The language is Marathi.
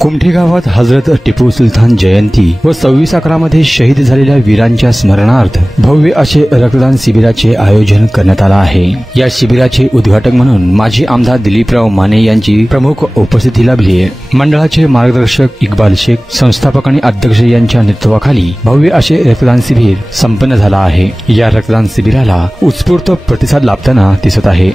कुमठी गावात हजरत टिपू सुलतान जयंती व 26/11 मध्ये शहीद झालेल्या वीरांच्या स्मरणार्थ भव्य असे रक्तदान शिबिराचे आयोजन करण्यात आले आहे। या शिबिराचे उद्घाटक म्हणून माजी आमदार दिलीपराव माने यांची प्रमुख उपस्थिती लाभली आहे। मंडळाचे मार्गदर्शक इक्बाल शेख, संस्थापक आणि अध्यक्ष यांच्या नेतृत्वाखाली भव्य असे रक्तदान शिबिर संपन्न झाला आहे। या रक्तदान शिबिराला उत्स्फूर्त प्रतिसाद लाभताना दिसत आहे।